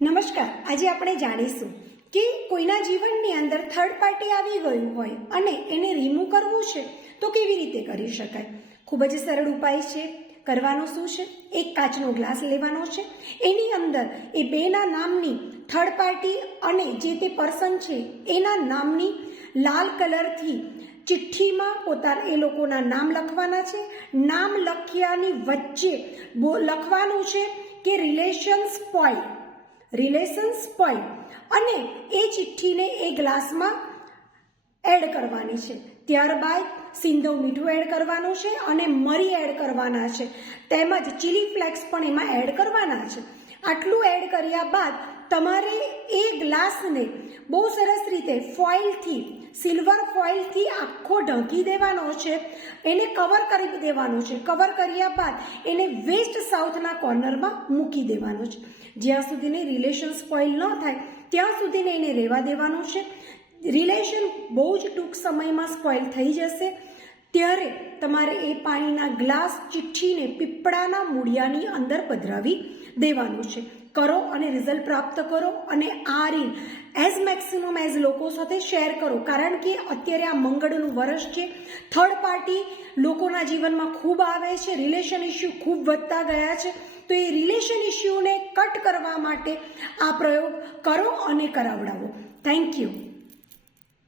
નમસ્કાર. આજે આપણે જાણીશું કે કોઈના જીવનની અંદર થર્ડ પાર્ટી આવી ગયું હોય અને એને રિમૂવ કરવું છે તો કેવી રીતે કરી શકાય. ખૂબ જ સરળ ઉપાય છે. કરવાનું શું છે, એક કાચનો ગ્લાસ લેવાનો છે, એની અંદર એ બેના નામની થર્ડ પાર્ટી અને જે તે પર્સન છે એના નામની લાલ કલરથી ચિઠ્ઠીમાં પોતાના એ લોકોના નામ લખવાના છે. નામ લખ્યાની વચ્ચે લખવાનું છે કે રિલેશન સ્પોઇલ અને એ ચિઠ્ઠીને એ ગ્લાસમાં એડ કરવાની છે. ત્યારબાદ સિંધવ મીઠું એડ કરવાનું છે અને મરી એડ કરવાના છે, તેમજ ચીલી ફ્લેક્સ પણ એમાં એડ કરવાના છે. આટલું એડ કર્યા બાદ તમારે એ ગ્લાસને બહુ સરસ રીતે ફોઇલથી, સિલ્વર ફોઇલથી આખો ઢાંકી દેવાનો છે, એને કવર કરી દેવાનો છે. કવર કર્યા બાદ એને વેસ્ટ સાઉથના કોર્નરમાં મૂકી દેવાનો છે. જ્યાં સુધીને રિલેશન સ્પોઇલ ન થાય ત્યાં સુધીને એને રહેવા દેવાનું છે. રિલેશન બહુ જ ટૂંક સમયમાં સ્પોઇલ થઈ જશે ત્યારે તમારે એ પાણીના ગ્લાસ ચિઠ્ઠીને પીપળાના મૂળિયાની અંદર પધરાવી દેવાનું છે. કરો અને રિઝલ્ટ પ્રાપ્ત કરો અને આ રીલ એઝ મેક્સિમમ એઝ લોકો સાથે શેર કરો, કારણ કે અત્યારે આ મંગળનું વર્ષ છે. થર્ડ પાર્ટી લોકોના જીવનમાં ખૂબ આવે છે. રિલેશન ઇસ્યુ ખૂબ વધતા ગયા છે. તો એ રિલેશન ઇસ્યુને કટ કરવા માટે આ પ્રયોગ કરો અને કરાવડાવો. Thank you.